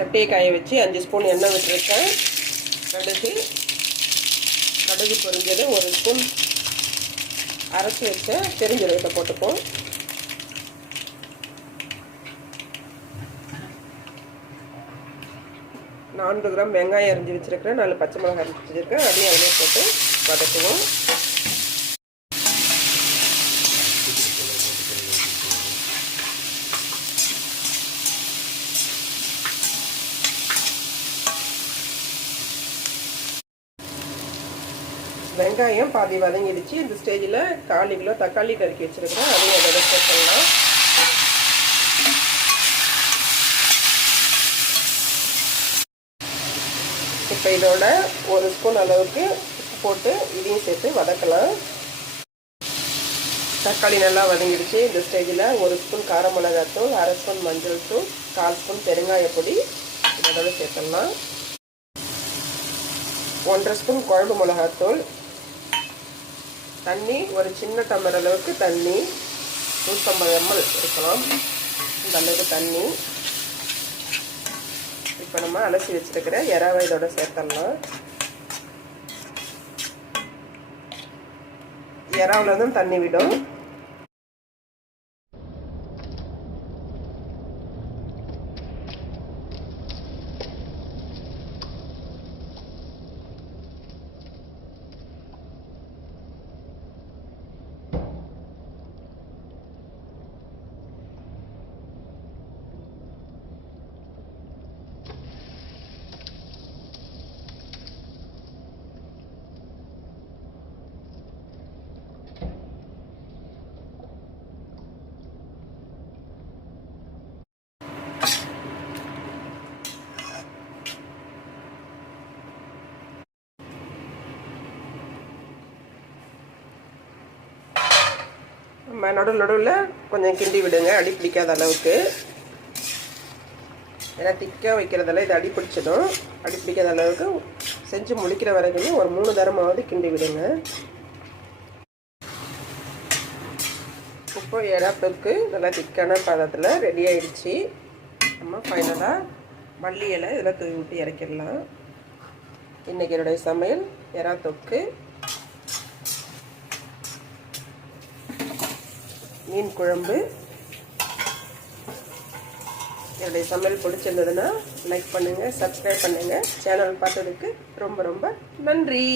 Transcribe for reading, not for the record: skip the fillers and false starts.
சட்டியை காய வச்சு 5 ஸ்பூன் எண்ணெய் விட்டுருக்கேன். கடுகு பொரிஞ்சது 1 ஸ்பூன் அரைச்சி வச்ச பெருஞ்சீரகத்தை போட்டுப்போம். நான்கு கிராம் வெங்காயம் அரிஞ்சு வச்சுருக்கிறேன். 4 பச்சை மிளகாய் அரிஞ்சு வச்சுருக்கேன். அதையும் அதிலே போட்டு வதக்குவோம். வெங்காயம் பாதி வதங்கிடுச்சு. இந்த ஸ்டேஜில் 1/4 கிலோ தக்காளி கறிக்கி வச்சுருக்கிறேன். அதையும் அதோட சேர்த்துடலாம். இப்போ இதோட 1 ஸ்பூன் அளவுக்கு உப்பு போட்டு இதையும் சேர்த்து வதக்கலாம். தக்காளி நல்லா வதங்கிடுச்சு. இந்த ஸ்டேஜில் 1 ஸ்பூன் கார மிளகாத்தூள், 1/2 ஸ்பூன் மஞ்சள் தூள், 1/4 ஸ்பூன் பெருங்காயப்பொடி இதோட சேர்த்துடலாம். 1/2 ஸ்பூன் குழம்பு மிளகாத்தூள், தண்ணி ஒரு சின்ன டம்ளர் அளவுக்கு தண்ணி, 150 ml இருக்கலாம் இந்த அளவுக்கு தண்ணி. இப்போ நம்ம அலசி வச்சுருக்கிற இறாவை இதோட சேர்த்துடலாம். இறாவில் தான் தண்ணி விடும். நடுவில் கொஞ்சம் கிண்டி விடுங்க, அடி பிடிக்காத அளவுக்கு. ஏன்னா திக்காக வைக்கிறதால இது அடி பிடிச்சிடும். அடி பிடிக்காத அளவுக்கு செஞ்சு முடிக்கிற வரைக்கும் ஒரு 3 தரமாவது கிண்டி விடுங்க. இப்போ எறா தொக்கு நல்லா திக்கான பதத்தில் ரெடி ஆகிடுச்சு. நம்ம ஃபைனலாக மல்லி இலை இதில் தூவி விட்டு இறக்கிடலாம். இன்றைக்கி என்னுடைய சமையல் எறா தொக்கு, மீன் குழம்பு. என்னுடைய சமையல் பிடிச்சிருந்ததுன்னா லைக் பண்ணுங்கள், சப்ஸ்கிரைப் பண்ணுங்கள். சேனல் பார்த்ததுக்கு ரொம்ப ரொம்ப நன்றி.